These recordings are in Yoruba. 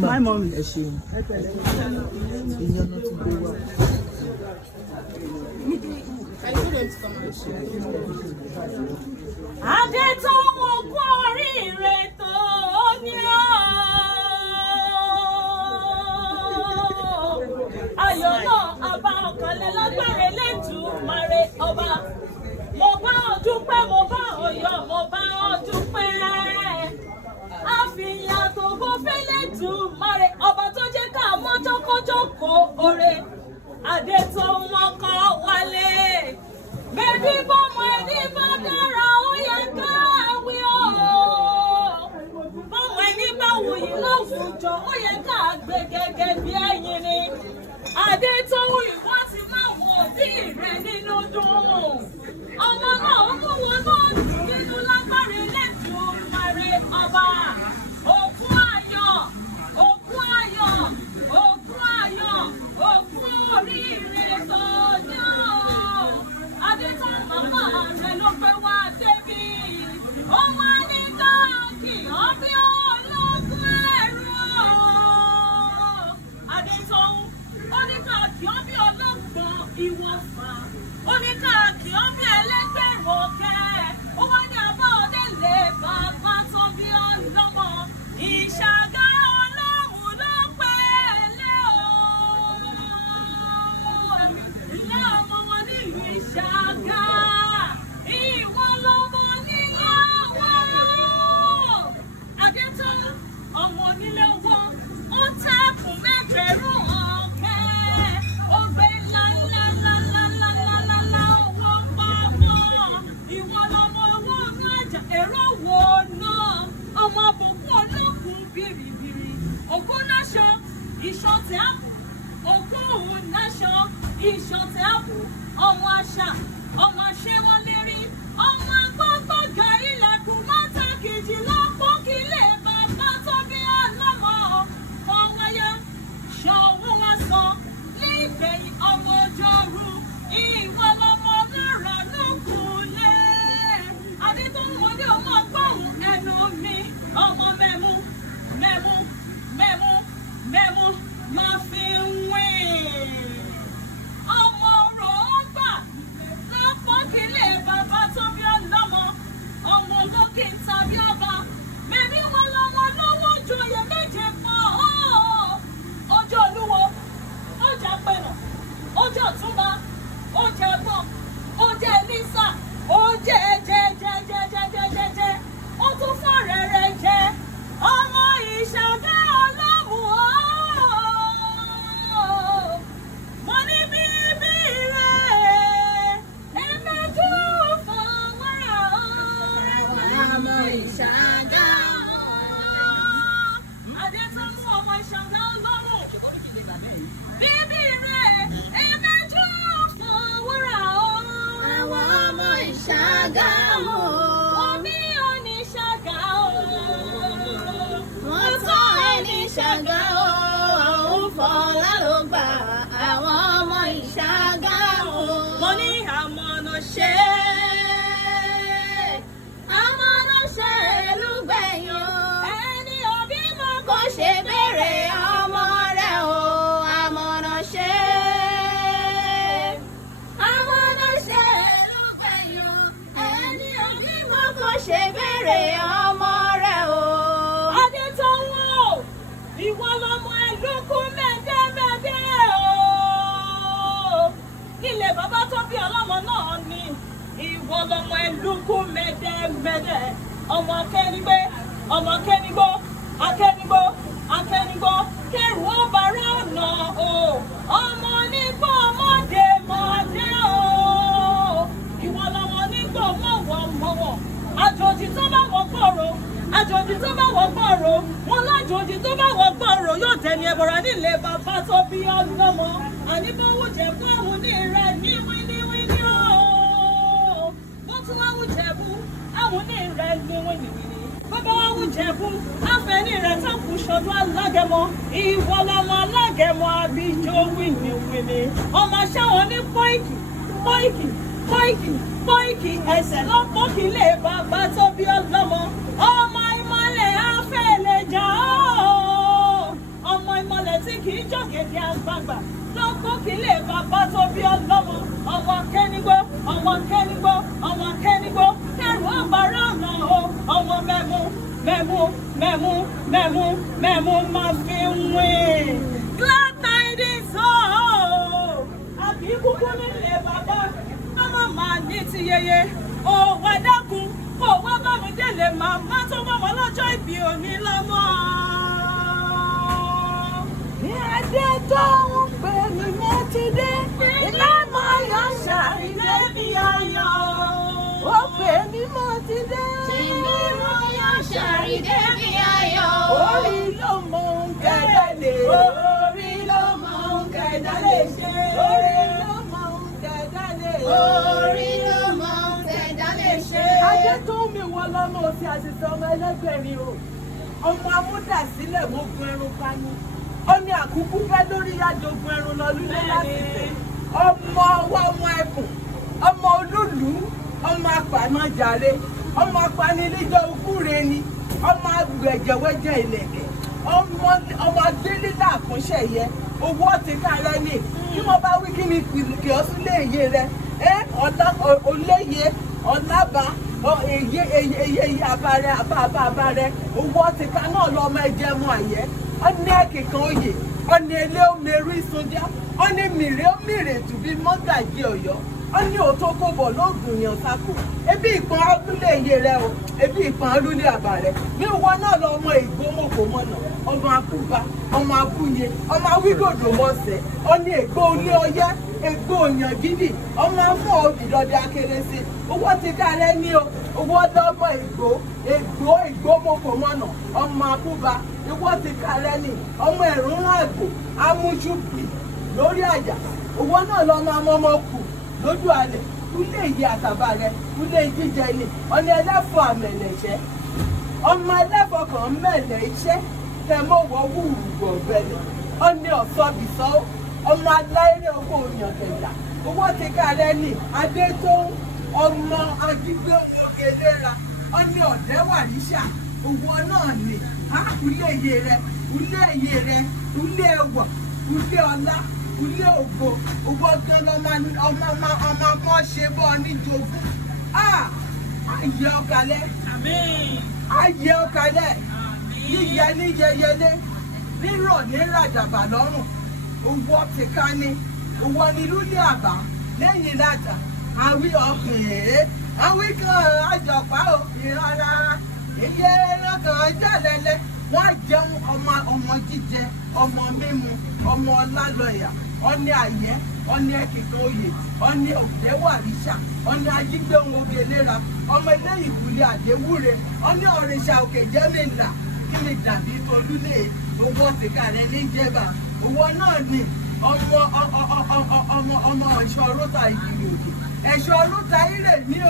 My mom. Adé tó wọ́n kú oríire tó ní ọ́. Ayọ̀ náà àbá ọ̀kànlélọ́gbọ̀n lẹ́tùmarè ọba. Mo bá ọ dúpẹ́, mo bá ọ yọ̀, mo bá ọ dúpẹ́. Àfihàn tó bó fẹ́lẹ́ Èdùmàrè ọba tó jẹ́ ká mọ́jọ́kọ́jọ́ kó ore. Adé tó wọ́n kọ́ wálé. Bébí bọ́mọ ẹni bá dára ó yẹ ká wí ọ́. Bọ́mọ ẹni bá wuyì láwùjọ ó yẹ ká gbé gẹ́gẹ́ bí ẹyin ni. Adé tó wù ìwọ́ ti máa wọ òbí rẹ̀ nínú dùn. Ọmọ náà ó mú wọn náà dùn nínú lágbára Elédùmarè ọba. Òkú ayọ̀, òkú ayọ̀, òkú ayọ̀, òkú oríire tó ní ọ́. Adé tó màmá rẹ̀ ló pé wá débi. Ó wá ní káàkì ọbí ológun ẹ̀rọ. Adé tó ó ní káàkì ọbí ológun ìwọ̀fà. Ó ní káàkì ọbí ẹlẹ́gbẹ̀rún ọ̀kẹ́. Ó wá ní abá ọdẹ lè bàbá tó bí ọlọ́mọ. Ìṣàgá Ọlọ́run ló pẹ̀lẹ́ o. Ìyá ọmọ wọn nílùú Ìṣàgá. Ìwọ lọmọ nílé wọn. Adé tó ọmọ nílé wọn. Ó tẹ́kùn mẹ́gbẹ̀rún ọ̀kẹ́. Ó gbé ńláńláńláńláńláńlá owó pamọ́. Ìwọ lọmọ owó inú àjà èrò wo náà. Ọmọ àbùkún olókùn bìrìbìrì. Ògún náṣọ, ìṣọ̀tẹ̀ àbù. Ògún náṣọ, ìṣọ̀tẹ̀ àbù. Ọmọ àṣà, ọmọ àṣewọ́n lérí. Ọmọ agbọ́gbọ́gà ilẹ̀kùn mọ́tà kejì lọ́pọ̀ kílé bàbá tó bí ọlọ́mọ. Fọwọ́yá, ṣọ̀wọ́n wá sọ. Ní ìgbẹ̀yìn ọmọ ojooru. Ìwọ lọmọ lọ́rọ̀ lókùnlé. Adé tó ń wọlé ọmọ gbọ́hùn ẹnu mi. Ọmọ mẹ́mú, mẹ́mú, mẹ́mú, mẹ́mú máa fi ń wín. Ọmọ rògbà lọ́pọ̀ kílé bàbá tó bí ọlọ́mọ. Ọmọ lókè tàbí ọba. Mẹ́mí wọn lọmọ lọ́wọ́ joyè méje pọ̀. Ọjọ́ olúwo, ọjà pẹ̀nà, ọjọ́ túnba, ọjà gbọ̀n, ọjà elisa, ọjà jẹjẹjẹjẹjẹjẹjẹ. Ó tún fọ́ rẹ̀rẹ̀ jẹ. Ọmọ Ìṣàgá Ọlọ́run o. Mo ní bíbí rẹ̀ ẹ̀mẹ́jú fọwọ́rà o. Ọmọ Ìṣàgá o. Adé tó mú ọmọ Ìṣàgá Ọlọ́run. Bíbí rẹ̀ ẹ̀mẹ́jú fọwọ́rà o. Àwọn ọmọ Ìṣàgá o. Omi oníṣàgá o. Wọ́n tán ẹni Ṣàgá o. Àwọn fọlá ló gbà. Àwọn ọmọ Ìṣàgá o. Mo ní àmọ̀nà ṣe. Àmọ̀nà ṣe lùgbẹ̀yìn o. Ẹni òbí mọ̀ Kò ṣe béèrè ọmọ rẹ̀ o. Àmọ̀nà ṣe. Àmọ̀nà ṣe lùgbẹ̀yìn o. Ẹni òbí mọ̀ kò ṣe béèrè ọmọ rẹ̀ o. Adé tó wọ́n o. Ìwọ lọmọ ẹlúkú mẹ́dẹ́mẹ́dẹ́ o. Nílé bàbá tó bí ọlọ́mọ náà ni. Ìwọ lọmọ ẹlúkú mẹ́dẹ́mẹ́dẹ́. Ọmọ akẹ́nigbé, ọmọ akẹ́nigbó, akẹ́nigbó, akẹ́nigbó. Kẹrù ó bàrà ọ̀nà o. Ọmọ nígbò mọ́dé mọ́dé o. Ìwọ lọmọ nígbò mọ̀wọ̀mọ̀wọ̀. Àjòjì tó bá wọ gbòòrò. Àjòjì tó bá wọ gbòòrò. Wọn lájòjì tó bá wọ gbòòrò yóò tẹ̀lé ẹbọra nílé bàbá tó bí ọlọ́mọ. Àní bó wùjẹ̀ fún àwọn onírẹ̀ ní wíníwíní o. Wọ́n tún wá wùjẹ̀ fún àwọn onírẹ̀ ní wíníwíní. Bàbá wa wùjẹ̀ fún àfẹ́ní rẹ̀ tó kù ṣọdún alágẹmọ. Ìwọ lọmọ alágẹmọ àbíjọ wíníwíní. Ọmọ aṣáwọn ní pọ́ìkì, pọ́ìkì, pọ́ìkì, pọ́ìkì ẹsẹ̀ lọ́pọ̀ kílé bàbá tó bí ọlọ́mọ. Ọmọ ìmọ̀lẹ̀ afẹ́lẹ̀ jà ọmọ ìmọ̀lẹ̀ tí kì í jọ̀gẹ̀dẹ̀ àgbààgbà lọ́gbọ́n kí lè bàbá tó bí ọlọ́mọ ọmọ kẹ́nigbó ọmọ kẹ́nigbó ọmọ kẹ́nigbó kẹrù ọ̀bàrà ọ̀nà o ọmọ mẹ́mú mẹ́mú mẹ́mú mẹ́mú mẹ́mú máa fi ń win. Glad tidings o àbí kúkú nílé bàbá ọmọ màá ní ti yeye o wá dákun kó wá bá mi délé màmá tó bá wọn lọ́jọ́ ìbí òní lọ́mọ. Ní adé tó ń pè mí mo ti dé, ìlànà ayọ̀ ṣàrídé bí ayọ̀. Ó pè mí mo ti dé, ìlànà ayọ̀ ṣàrídé bí ayọ̀. Orí ló mọ ohun kẹ̀dá lè, orí ló mọ ohun kẹ̀dá lè ṣe. Orí ló mọ ohun kẹ̀dá lè, orí ló mọ ohun kẹ̀dá lè ṣe. Adé tó ń mi wọ lọ́mọ òsì àṣìṣe ọmọ ẹlẹ́gbẹ̀rin o. Ọmọ amúdàsílẹ̀ mo gun ẹrun pani. Ó ní àkúkú fẹ́ lórí àjogún ẹrun lọ lulẹ̀ lásìkò. Ọmọ ọwọ́ ọmọ ẹkùn, ọmọ olúlu, ọmọ apanajàre, ọmọ apanilẹ́jọ́ okúre ni, ọmọ agbẹ̀jẹ̀wẹ́jẹ̀ ìlẹ̀kẹ̀, ọmọ adélílà àkúnṣẹ̀yẹ, owó ti kárẹ́ ní. Kí wọ́n bá wí kí ni kì ọ́ sí léèyé rẹ̀, oléyé, ọ̀làbà, èyí abarẹ, àbá owó ti ká náà lọ́mọ ẹ̀jẹ̀ mọ́ àyẹ́. Ọ̀nà ẹ̀kìkan oyè, ọ̀nà ilé omeru ìsúnjá, ọ̀nà mìrè omìrè tùbí mọ́gàjì ọ̀yọ́, ọ̀nà òtókòbọ̀ lóògùn yàn sáko. Ebi ìpọn abúlé iye rẹ o, ebi ìpọn abúlé àbá rẹ. Ní ìwọ náà lọ ọmọ ìgbómọ̀kò mọ̀nà, ọmọ abúba, ọmọ abúye, ọmọ awígòdò mọ̀ọ́sẹ̀, ọ̀nà ègbó olé ọyẹ́, ègbó òyàn gidi, ọmọ amú ìdọ̀dẹ akérésì. Owó ti kárẹ́ ní o, owó dọ́gbọ̀ ìgbómọ̀kò mọ̀nà, ọmọ abúba. Owó ti kárẹ́ ní ọmọ ẹ̀rún àgbò amúṣùbì lórí àjà. Owó náà lọ máa mọ́mọ́ kù lójú alẹ̀. Kúlé ìyí àtàbà rẹ, kúlé jíjẹ ni, ọ̀nà ẹlẹ́fọ̀ àmẹ̀lẹ̀ iṣẹ́. Ọmọ ẹlẹ́fọ̀ kan mẹ̀lẹ̀ iṣẹ́ tẹ mọ́ wọ wúrù gbọ̀ngbẹ̀lẹ̀. Ọ̀nà ọ̀sọ́bìsọ́, ọmọ aláìrè owó òyàn kẹta. Owó ti kárẹ́ ní adé tó ọmọ ajígbé oge léra. Ọ̀nà ọ̀dẹ́wàríṣà. Owó náà ni ulé iye rẹ, ulé ẹwà, ulé ọlá, ulé ògo, owó gan ọmọ ṣe bọ́ níjogún. Ayé ọkàlẹ̀, ayé ọkàlẹ̀, yíyẹ ní yẹyẹlé, rírọ̀ ní ràjàbà lọ́rùn. Owó ti ká ní, owó ní lúlé àbá lẹ́yìn lájà. Àwí ọkùnrin, àwí kan àjọpá òfin rárá. Iye lọ́kàn jẹ́lẹ́lẹ́, wọ́n jẹun ọmọ jíjẹ, ọmọ mímu, ọmọ ọlálọ́yà, ọ̀nì àyẹ́, ọ̀nì ẹ̀kìtì oyè, ọ̀nì òdẹ́wàríṣà, ọ̀nì ajígbé ohun oge léra, ọmọ ilé ìkúlé àdéwúre, ọ̀nì ọ̀rìṣà òkè jẹ́mìlà, kí ni dàbí tolúlé owó tìka rẹ̀ níjẹba. Owó náà ni ọmọ ẹ̀ṣọ́ rótà ìkiri òkè, ẹ̀ṣọ́ rótà ìrè ní o,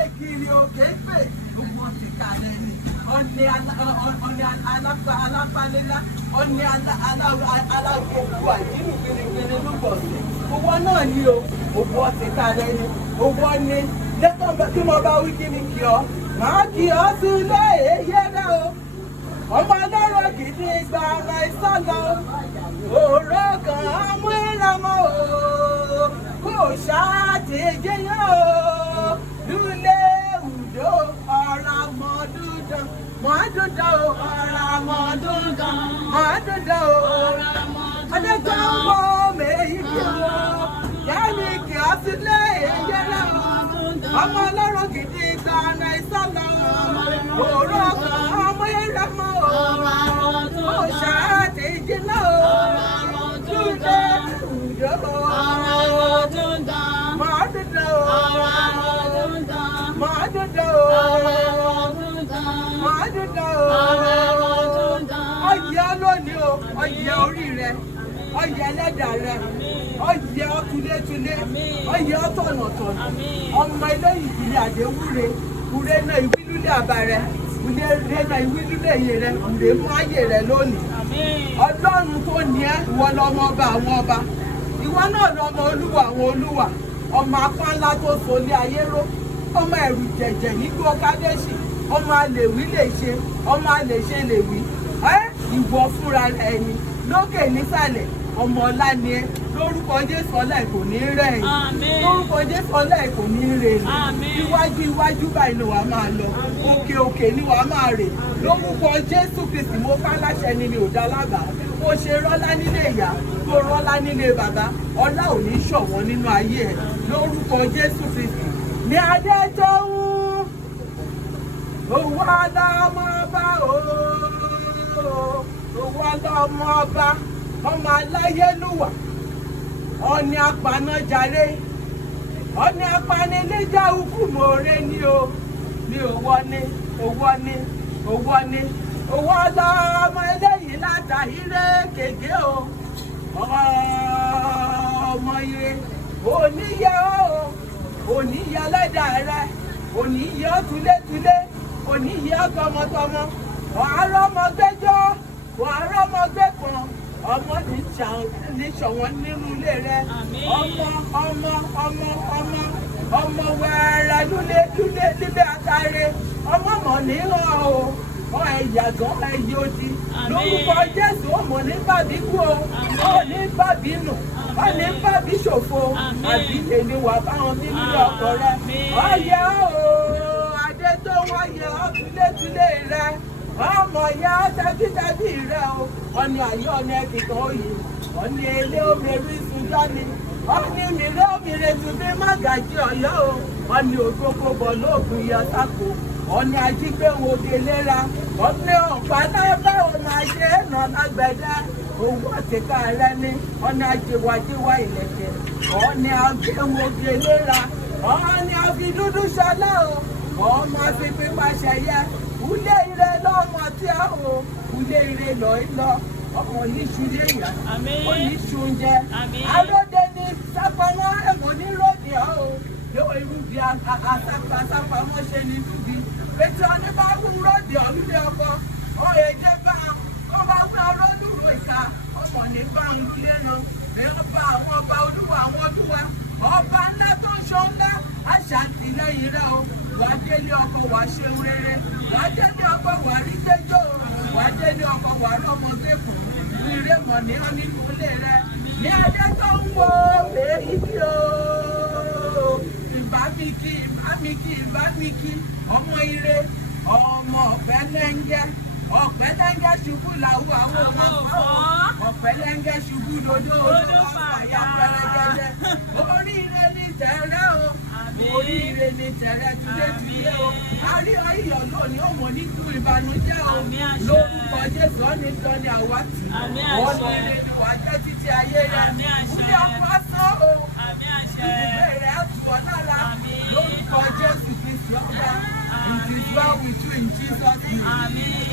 èkìrì òkè pè. Owó ti kárẹ́ ní ọ̀nì alápálélá, ọ̀nì alágbègbè àdínú gbèrègbèrè lúgbọ̀nsẹ̀. Owó náà ní o, owó ti kárẹ́ ní. Owó ní lẹ́kọ̀ọ́ tí mo bá wí kí ni kí ọ, màá kí ọ sí ilé èyí rẹ o. Ọmọ ọlọ́rọ̀ gidi gba ọmọ ìsọ̀lọ, òró kan mú ìlànà o, kò ṣáà ti jẹyàn o, lulẹ̀ ùdó ọ̀rọ̀ mọ́dúndán, mọ́dúndán o, ọ̀rọ̀ mọ́dúndán, mọ́dúndán o, ọdẹ́gbẹ́ wo mèyí kí o, yẹ́nì kí ọ sílé èyí rẹ̀ o. Ọmọ ọlọ́rọ̀ gidi gba ọmọ ìsọ̀lọ, òró kan mú ìlànà o, kò ṣáà ti jẹyàn o, lulẹ̀ ùdó mọ́dúndán, mọ́dúndán o. Ọyẹ lónìí o, ọyẹ orí rẹ, ọyẹ ẹlẹ́dà rẹ, ọyẹ ọtúlétúlé, ọyẹ ọtọ̀nàtọ̀nà, ọmọ ilé ìbílẹ̀ àdéwúre, wúre náà ìwílúlẹ̀ àbá rẹ, wúre náà ìwílúlẹ̀ iye rẹ, wúre mú ayé rẹ lónìí. Ọlọ́run tó ní ẹ́, ìwọ lọmọ ọba àwọn ọba, ìwọ náà lọmọ olúwa àwọn olúwa, ọmọ apá ńlá tó solé ayé ró, ọmọ ẹ̀rù jẹ̀jẹ̀ nígbó kábíyèsí, ọmọ àlèwí lè ṣe ọmọ àlèṣe lè wí ìwọ fúnra ẹni lókè nísàlẹ̀ ọmọ ọlá ni ẹ lórúkọ Jésù ọlá ẹ kò ní rẹ̀ yìí lórúkọ Jésù ọlá ẹ kò ní rẹ̀ yìí iwájú báyìí ni wàá máa lọ òkè ni wàá máa rè lórúkọ Jésù Kristi mo fà láṣẹ ni mi ò dá lábàá bó ṣe rọ́lá nílé ìyá tó rọ́lá nílé bàbá ọlá ò ní ṣọ̀wọ́n nínú ayé ẹ lórúkọ Jésù Kristi ní adé tó ń owó ọlọ́mọ ọba owó ọlọ́mọ ọba ọmọ aláyélúwà ọ̀ní apanájàre ọ̀ní apanilẹ́jà ukú mòore ni o ní owó ní owó ọlọ́mọ eléyìí látàhíré kéde o ọmọ ire oníyẹ oníyẹ lẹ́dà rẹ oníyẹ túlétúlé oníyẹ tọmọtọmọ ọ̀hárọ́mọgbẹ́jọ́ ọ̀hárọ́mọgbẹ́kan ọmọ ní ṣọ̀wọ́n nínú ilé rẹ ọmọ wẹ́ẹ́rẹ́ lúlé nílé àtàrẹ ọmọ mọ̀ níhàn o ẹ̀yàgàn ẹ̀yẹ odi lórúkọ Jésù ọmọ ní bàbí kú o ní bàbí nù ní bàbí ṣòfò àbí èmi wà báwọn nínú ọkọ rẹ ọyẹ o adé tó wáyé ọtúlétúlé rẹ ọmọ ya tẹbítẹbí rẹ o ọni ayọ̀ ọni ẹkìtàn òye ọni ilé omeri sùdọ́ni ọni mìíràn omire tùbí mágàjí Ọ̀yọ́ o ọni ògbógbò bọ̀ lóògùn yọtàkó ọni ajígbéwò gelera ọni ọ̀pánábà ọmọ ayé ẹ̀nà lágbẹ̀dẹ owó àtìká rẹ ní ọni ajéwájéwá ìlẹ̀kẹ̀ ọni agbéwò gelera ọni àfidúdú ṣọlá o ọmọ afipé pàṣẹyẹ ulé ire lọ́mọ tí a ò ulé ire lọ ọmọ níṣu léyà ó níṣu oúnjẹ alóde ní sápamọ́ ẹ̀mọ́ níròdì ọ́ o yóò irúbi asápamọ́ ṣe ní dúbi ètò oníbàbù ròdì ọ̀lúdẹ ọkọ ó èdè bá wọn bá gbé ọlọ́dúnrún ìka ọmọ ní báwọn kílé lọ èèyàn bá àwọn ọba olúwa àwọn olúwa ọba ńlá tó ń ṣọ ńlá aṣàtìlẹ́yìn rẹ o wàá délé ọkọ wàá ṣeun rere wàá délé ọkọ wàá rí gbẹjọ wàá délé ọkọ wàá rọmọdé fún ire mọ ní oníkólé rẹ ní adé tó ń wo èyí bí o ìbámikí ọmọ ire ọmọ ọ̀pẹ̀lẹ́ngẹ́ ṣubú làwọn àwọn ọmọ ọ̀pẹ̀lẹ́ngẹ́ ṣubú dodo àyà pẹrẹgẹdẹ oríire ní tẹrẹ o oríire ní tẹrẹ túlétúlé o àrí ọyọ lónìí ọmọ níkú ìbànújẹ́ o lórúkọ Jésù ọ̀nìkan ni àwátì oríire ni wàá jẹ́ títí ayé rẹ kúlẹ̀ ọkọ̀ asán o ìdílé rẹ àtúbọ̀ lára lórúkọ Jésù Kristi ọba it is well with you in Jesus' name.